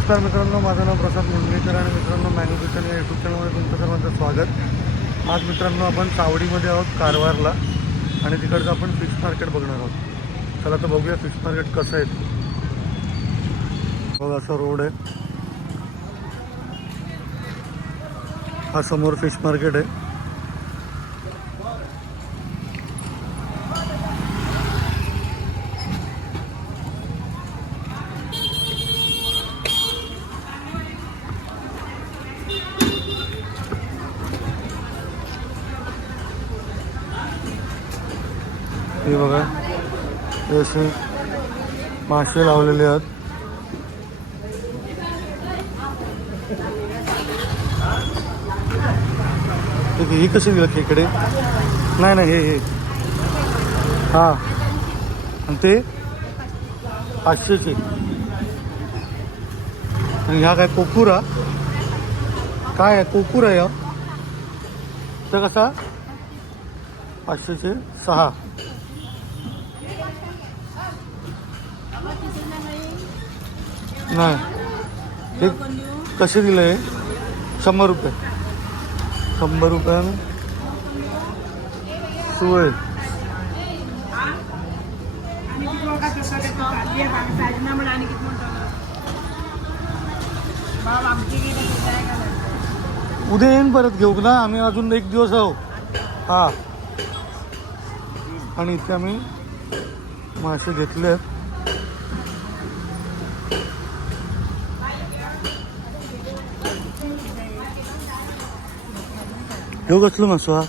नमस्कार मित्रांनो माझं नाव प्रसाद मुंडेकर आणि मित्रांनो मॅन्युफॅक्चर या यूट्यूब चॅनलमध्ये तुमचं सर्वांचं स्वागत. आज मित्रांनो आपण सावडीमध्ये आहोत कारवारला आणि तिकडचं आपण फिश मार्केट बघणार आहोत. चला तर बघूया फिश मार्केट कसं आहे. बघा असा रोड आहे. हा समोर फिश मार्केट आहे. हे बघा. हे असे मासे लावलेले आहेत. हे ही कशी दिलं खेकडे नाही नाही हे हे. हां. आणि ते पाचशेचे. आणि ह्या काय कोकुरा काय आहे? कोकुरा आहे तर कसा? पाचशेचे सहा. नाही. हे कसे दिलं? आहे शंभर रुपये. शंभर रुपयानं सुळे उद्या येईन परत घेऊ ना. आम्ही अजून एक दिवस आहो हा. आणि इथे आम्ही मासे घेतले आहेत घेऊ कसलो मासो हा?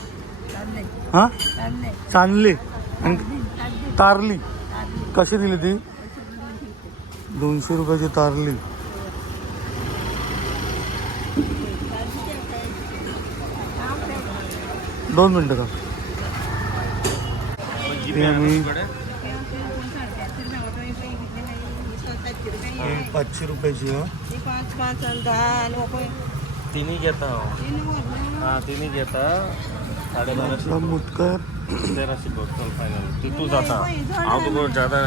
हा? चांदली. आणि तारली. कशी दिली ती? दोनशे रुपयाची तारली. दोन मिनटं का पाचशे रुपयाची हा तिन्ही घेता हा. तिन्ही घेता. साडेबाराशे. आपला मुटकर. तेराशे बघ चल फायनल तू तू जाता. हांव तुका जाता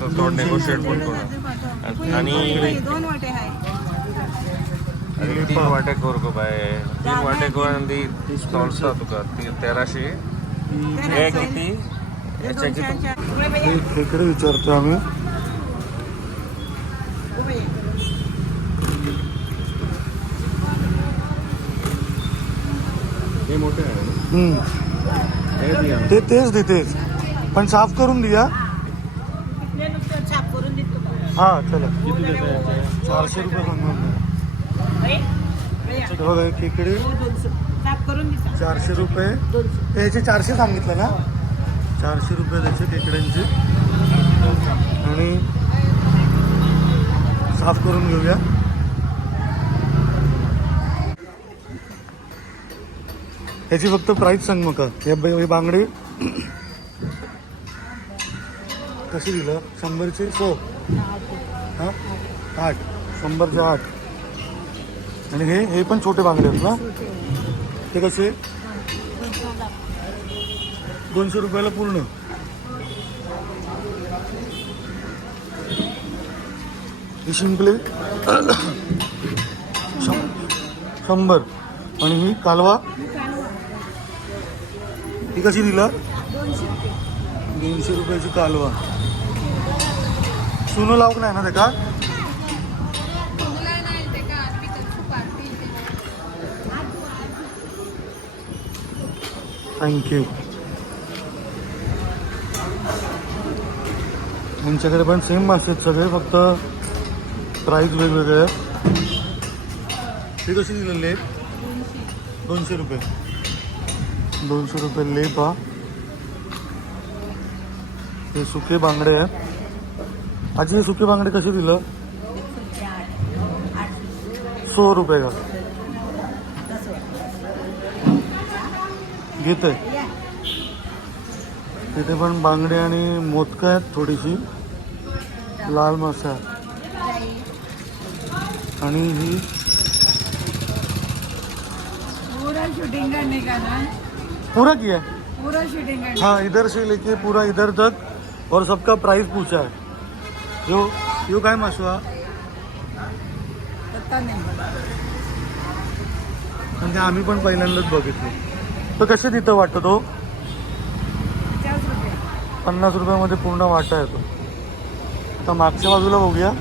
थोडं नेगोशिएट पण करू आणि तीन वाटे कर गो बाय तीन वाटे कर आणि ती स्टॉल्सला तुका ती तेराशे. हे किती याच्या किती? हे खेकडे विचारतो आम्ही. हे मोठे आहे. हम्म. हे द्या. ते तेच दे तेच. पण साफ करून द्या. हा चला. चारशे रुपये सांगा हे? हे खेकडे देतो. चारशे रुपये. दोनशे. याचे चारशे सांगितलं ना? चारशे रुपये त्याचे खेकड्यांचे आणि साफ करून घेऊया. ह्याची फक्त प्राईस सांग मग. हे हे बांगडे. कशी दिलं? शंभरचे सो. हां? आठ. शंभरचे आठ. आणि हे हे पण छोटे बांगडे आहेत ना? ते कसे? दोनशे रुपयाला पूर्ण. ही शिंपले. शं- शंभर. आणि ही कालवा. ही कशी दिला? दोनशे रुपयाची कालवा. सुनो लावक नाही ना ते का? थँक्यू यांच्याकडे पण सेम मासे आहेत सगळे फक्त प्राईस वेगवेगळे. आहे हे कशी दिलं लेप दोनशे रुपये. दोनशे रुपये लेप हा. हे सुके बांगडे आहेत. आजी हे सुके बांगडे कसे दिलं? सो रुपये का? घेत. आहे तिथे पण बांगडे आणि मोदकं आहेत थोडीशी. लाल मासा. आणि ही पूरा किया है? पूरा शूटिंग हाँ। इधर से लेके पूरा इधर तक और सबका प्राइस पूछा है। यो यो काय मासू हा आता नाही। म्हणजे आम्ही पण पहिल्यांदाच बघितलो. तर कसे तिथं वाटतं? तो पन्नास रुपयामध्ये पूर्ण वाटा येतो. आता मागच्या बाजूला बघूया.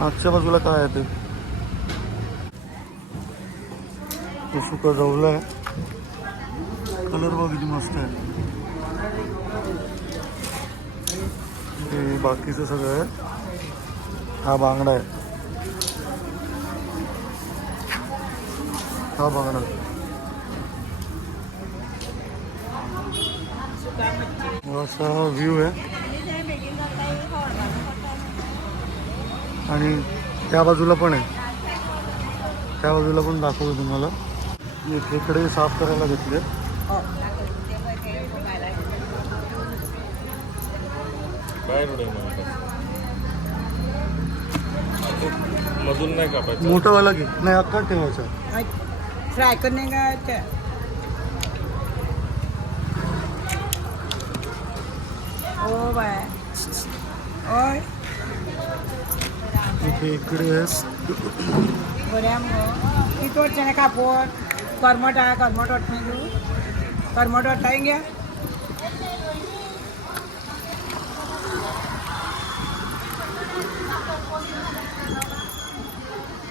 मागच्या बाजूला काय आहे ते? ते सुकं जवलं आहे. कलर बघ किती मस्त आहे. ते बाकीचं सगळं आहे. हा बांगडा आहे. हा बांगडा असा व्ह्यू आहे. आणि त्या बाजूला पण आहे. त्या बाजूला पण दाखवतो तुम्हाला. मी खेकडे साफ करायला घेतले. मधून नाही कापायचं. मोठावाला घे. नाही अक्का ठेवायचा. फ्राय करने का क्या ओ बाय. ओय. इथे इकडे आहे बऱ्या मग. किती वाटच्याने कापड करमट आहे करमट वाट नाही घेऊ करमट वाट आहे घ्या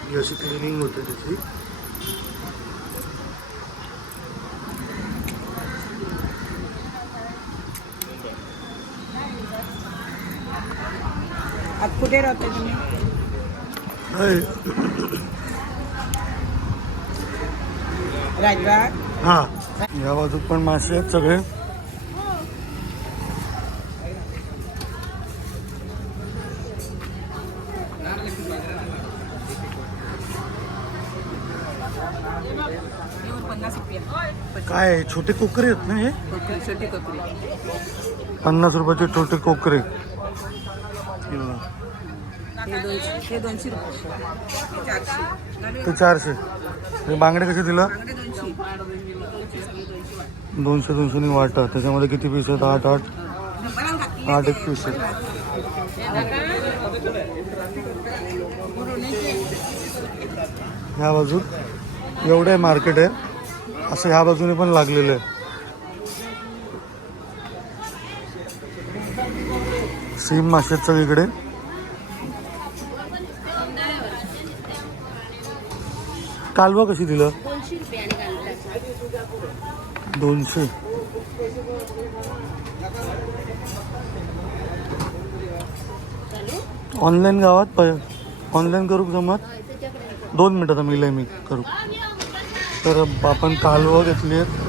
ही अशी क्लिनिंग होते त्याची आज कुठे राहते तुम्ही. राजबाग? हा। या बाजूत पण मासे आहेत सगळे. काय छोटे कोकरे आहेत ना हे? पन्नास रुपयाचे छोटे कोकरे. ते चारशे. हे बांगडे कसे दिलं? दोनशे दोनशे दोनशेनी वाटा त्याच्यामध्ये किती पीस आहेत? आठ आठ? आठ एक पीस आहेत. ह्या बाजूत एवढं आहे मार्केट आहे. असं ह्या बाजूने पण लागलेलं आहे. सीम मासे सगळीकडे. कालवा कशी दिलं दोनशे रुपये आणि घालतात दोनशे. ऑनलाईन गावात ऑनलाईन करू जमत दोन मिनटात मिळलंय मी करू. तर आपण कालवं घेतली आहेत.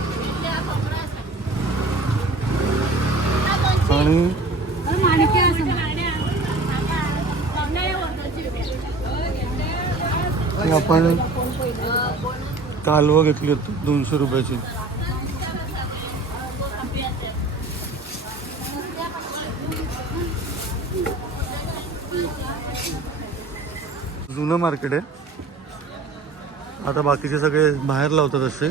आणि आपण कालवं घेतली होती दोनशे रुपयाची. जुनं मार्केट आहे. आता बाकीचे सगळे बाहेर लावतात असे.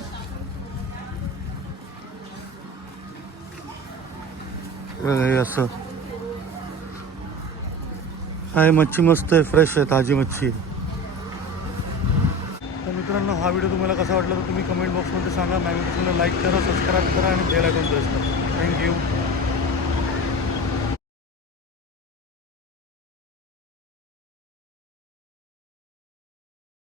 बघा असं. आहे मच्छी मस्त आहे फ्रेश आहे ताजी मच्छी. आहे तर मित्रांनो हा व्हिडिओ तुम्हाला कसा वाटला तर तुम्ही कमेंट बॉक्समध्ये सांगा. मॅग्नेटिक्सला लाईक करा सबस्क्राईब करा आणि बेल आयकॉन प्रेस करा. Thank you